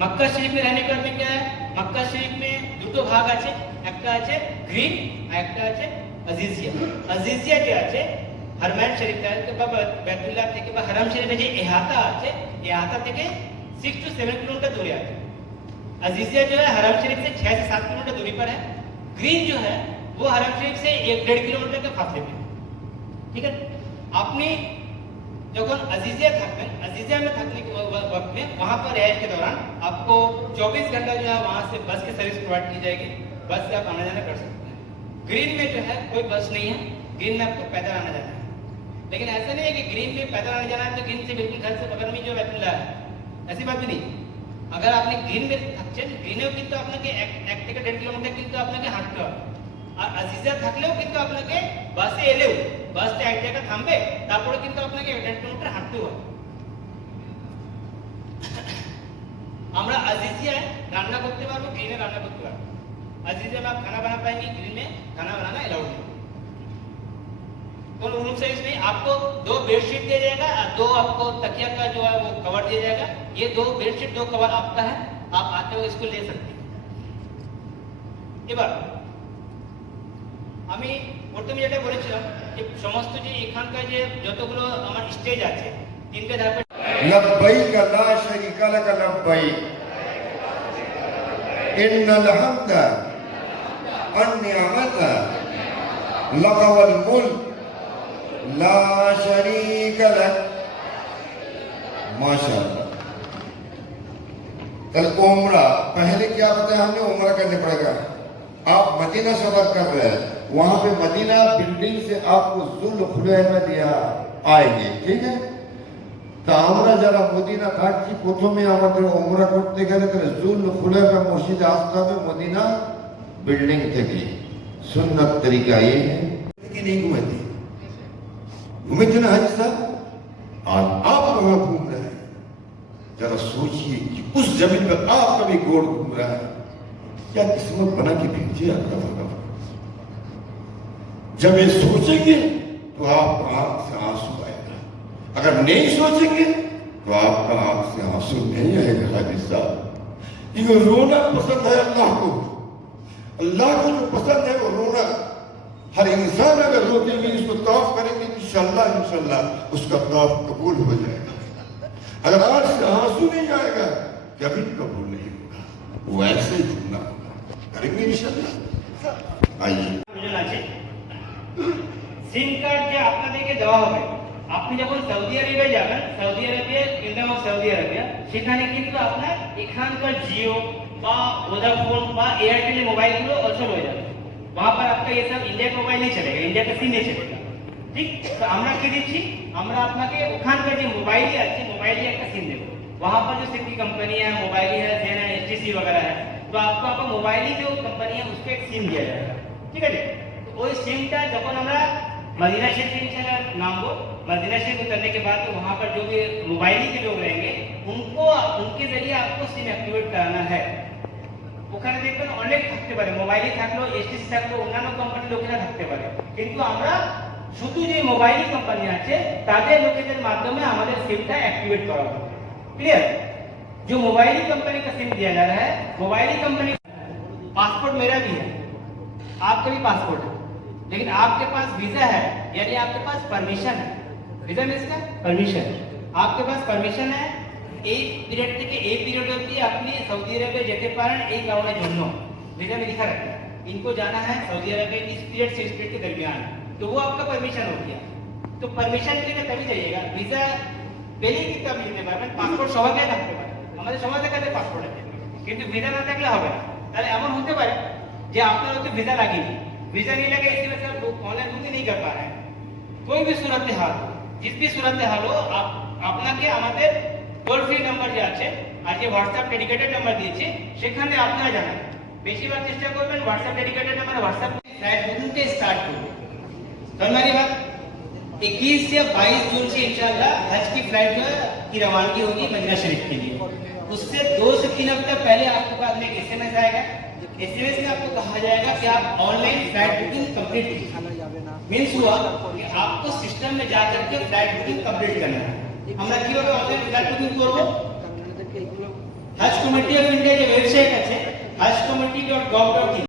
মক্কা শরীফে रहने करते क्या है মক্কা শরীফ में দুটো ভাগ আছে একটা আছে গ্রিন আর একটা আছে আজিজিয়া আজিজিয়া যে আছে হারমাইন শরীফ থেকে বা বাইতুল্লাহ থেকে বা হারাম শরীফে যে ইহাতা আছে ইহাতা থেকে 6 to 7 किलोमीटर दूरी है अजीजिया जो है हरम शरीफ से 6 से 7 किलोमीटर दूरी पर है ग्रीन जो है वो हरम शरीफ से 1-1.5 किलोमीटर के फासले पे ठीक है आपने যখন আজিজিয়া থাকবেন আজিজিया में थकने के वक्त में वहां पर रहने के दौरान आपको 24 घंटा जो है वहां से बस की सर्विस प्रोवाइड की जाएगी बस से आप आना जाना कर सकते हैं ग्रीन में जो है कोई बस नहीं है ग्रीन में आपको पैदल आना जाना है लेकिन ऐसा नहीं है कि ग्रीन में पैदल आना जाना है तो ग्रीन से बिल्कुल घर से बगल में जो बैतुल्लाह है ऐसी बात भी नहीं अगर आपने ग्रीन में থাকছেন গ্রিনেও কিন্তু আপনাকে 1 থেকে 1.5 কিলোমিটার কিন্তু আপনাকে হাঁটতে হবে আর আজিজিয়া থাকলেও কিন্তু আপনাকে বাসে এলেও বাসটা এক জায়গায় থামবে তারপরে কিন্তু আপনাকে 1.5 কিলোমিটার হাঁটতে হবে আমরা আজিজিয়ায় রান্না করতে পারবো গ্রিনে রান্না করতে পারবো আজিজিয়া में आप खाना बना पाएंगे ग्रीन में खाना बनाना अलाउड नहीं कोई रूम सर्विस नहीं आपको 2 बेडशीट दिया जाएगा और 2 आपको तकिया का जो है वो कवर दिया जाएगा ये 2 बेडशीट 2 कवर आपका है आप आते हुए इसको ले सकते हैं এবার আমি প্রথমে যেটা বলেছিলাম যে সমস্ত যে এখানকার যে যতগুলো আমার স্টেজ আছে তিনটে ধাপে लब्बैक ला शरीका लक लब्बैक इन्नल हम्द अन्निअमत लक वल मुल्क ला शरीक लक माशाअल्लाह कल उम्रा पहले क्या बताया हमने उम्रा करने पड़ेगा आप मदीना सफर कर रहे हैं वहां पे मदीना बिल्डिंग से आपको जुल खुलैफा दिया आएंगे ठीक है তা আমরা যারা মদিনা থাকছি প্রথমে আমাদের উমরা করতে গেলে তাহলে জুল খুলैफा মসজিদে আসতে হবে মদিনা बिल्डिंग থেকে सुन्नत तरीका ये है कि नहीं घूमे थे ना हाजी साहब आज आप कहाँ घूम रहे हैं जरा सोचिए कि उस जमीन पर आपका भी गोड़ घूम रहा है क्या किस्मत बना के भेजे आपका भगवान जब ये सोचेंगे तो आपका आंख से आंसू आएगा अगर नहीं सोचेंगे तो आपका आंख से आंसू नहीं आएगा हाजी साहब ये रोना पसंद है अल्लाह को जो पसंद है वो रोना हर इंसान अगर रोकेंगे इसको तौफ करेंगे इंशाल्लाह उसका तौफ कबूल हो जाएगा अगर आज से आंसू नहीं आएगा कभी कबूल नहीं होगा वो ऐसे ही घूमना होगा करेंगे इंशाल्लाह आइए সিম কার্ড যে আপনাদেরকে দেওয়া হবে আপনি যখন সৌদি আরবে যাবেন সৌদি আরবে কিংডম অফ সৌদি আরবিয়া সেখানে কিন্তু আপনার এখানকার জিও বা वोडाफोन বা एयरटेल मोबाइल অলসো হয়ে যাবে वहां पर आपका ये सब इंडिया मोबाइल नहीं चलेगा इंडिया का सिम नहीं चलेगा ठीक तो আমরা কি দিচ্ছি আমরা আপনাকে ওখানকার যে মোবাইলই আছে মোবাইলই একটা সিম দেব वहां पर जो सिम की कंपनी है मोबाइल है जेन है एचटीसी वगैरह है तो आपको आपका मोबाइल ही जो कंपनी है उसको एक सिम दिया जाएगा ठीक है तो ওই সিমটা যখন আমরা मदीना शरीफ इंशाल्लाह नामो मदीना शरीफ उतरने के बाद तो वहां पर जो भी मोबाइल के लोग रहेंगे उनको उनके जरिए आपको सिम एक्टिवेट कराना है ওখানে দেখবেন অনেক থাকতে পারে মোবাইলই থাকলো এসটিসি থাকলো অন্যান্য কোম্পানির লোকেরা থাকতে পারে কিন্তু আমরা শুধু যে মোবাইল কোম্পানি আছে তাদের লোকেদের মাধ্যমে আমাদের সিমটা एक्टिवेट कराবো क्लियर जो मोबाइल कंपनी का सिम दिया जा रहा है मोबाइल कंपनी पासपोर्ट मेरा भी है आपका भी पासपोर्ट है लेकिन आपके पास वीजा है यानी आपके पास परमिशन है वीजा मींस का परमिशन आपके पास परमिशन है एक पीरियड থেকে এই पीरियड অবধি আপনি সৌদি আরবে যেতে পারেন এই কারণের জন্য वीजा में लिखा रहता है इनको जाना है सऊदी अरब में इस पीरियड से इस पीरियड के दरमियान तो वो आपका परमिशन हो गया तो परमिशन लेके तभी जाइएगा वीजा पहले কি তবে নিতে পারবেন পাসপোর্ট সবাইকে থাকতে পারে আমাদের সবার কাছে পাসপোর্ট আছে কিন্তু वीजा না থাকলে হবে না তাহলে এমন হতে পারে যে আপনার তো वीजा লাগেনি वीजा नहीं लगे इसी वजह से आप ऑनलाइन बुकिंग नहीं कर पा रहे हैं कोई भी सूरत हाल जिस भी सूरत हाल हो आप আপনাকে আমাদের টোল ফ্রি নাম্বার যে আছে আর যে হোয়াটসঅ্যাপ ডেডিকেটেড নাম্বার দিয়েছি সেখানে আপনারা জানান বেশিরভাগ চেষ্টা করবেন WhatsApp dedicated number WhatsApp flight booking के स्टार्ट करो तो हमारी बात 21 या 22 जून से इंशाल्लाह हज की फ्लाइट जो है की रवानगी होगी मदीना शरीफ के लिए उससे 2 से 3 हफ्ते पहले आपके पास में एसएमएस आएगा एसएमएस में आपको कहा जाएगा कि आप ऑनलाइन फ्लाइट बुकिंग कंप्लीट कीजिए मींस हुआ कि आपको सिस्टम में जाकर के फ्लाइट बुकिंग कंप्लीट करना है আমরা কিভাবে অনলাইন ফ্লাইট বুকিং করব হজ কমিটি অফ ইন্ডিয়া যে ওয়েবসাইট আছে hajcommittee.gov.in